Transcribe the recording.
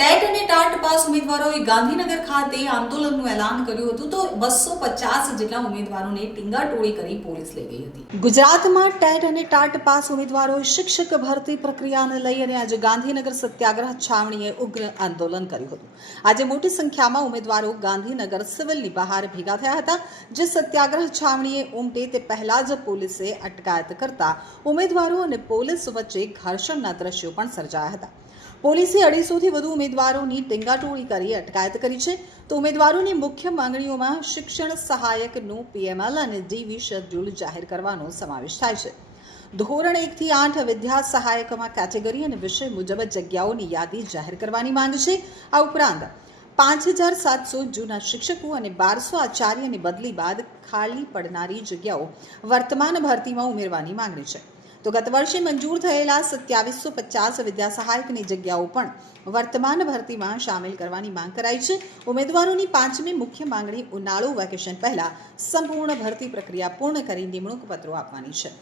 TET અને TAT pass ઉમેદવારોએ ગાંધીનગર ખાતે આંદોલનનું એલાન કર્યું હતું તો બસો પચાસ જેટલા ઉમેદવારોને ટીંગાટોળી કરી પોલીસ લઈ ગઈ હતી. ગુજરાતમાં ટેટ અને ટાટ પાસ ઉમેદવારોએ શિક્ષક ભરતી પ્રક્રિયાને લઈ અને આજે ગાંધીનગર સત્યાગ્રહ છાવણીએ ઉગ્ર આંદોલન કર્યું હતું. આજે મોટી સંખ્યામાં ઉમેદવારો ગાંધીનગર સિવિલની બહાર ભેગા થયા હતા. જે સત્યાગ્રહ છાવણીએ ઉમટે તે પહેલા જ પોલીસે અટકાયત કરતા ઉમેદવારો અને પોલીસ વચ્ચે ઘર્ષણના દ્રશ્યો પણ સર્જાયા હતા. પોલીસે અઢીસોથી વધુ ઉમેદવારોની ટીંગાટોળી કરી અટકાયત કરી છે. તો ઉમેદવારોની મુખ્ય માંગણીઓમાં શિક્ષણ સહાયકનું પીએમએલ અને ડીવી શેડ્યુલ જાહેર કરવાનો સમાવેશ થાય છે. ધોરણ એકથી આઠ વિદ્યા સહાયકમાં કેટેગરી અને વિષય મુજબ જગ્યાઓની યાદી જાહેર કરવાની માંગ છે. આ ઉપરાંત પાંચ હજાર સાતસો જૂના શિક્ષકો અને બારસો આચાર્યની બદલી બાદ ખાલી પડનારી જગ્યાઓ વર્તમાન ભરતીમાં ઉમેરવાની માંગણી છે. તો ગત વર્ષે મંજૂર થયેલા સત્યાવીસો પચાસ વિદ્યા સહાયકની જગ્યાઓ પણ વર્તમાન ભરતીમાં સામેલ કરવાની માંગ કરાઈ છે. ઉમેદવારોની પાંચમી મુખ્ય માંગણી ઉનાળુ વેકેશન પહેલા સંપૂર્ણ ભરતી પ્રક્રિયા પૂર્ણ કરી નિમણૂક પત્રો આપવાની છે.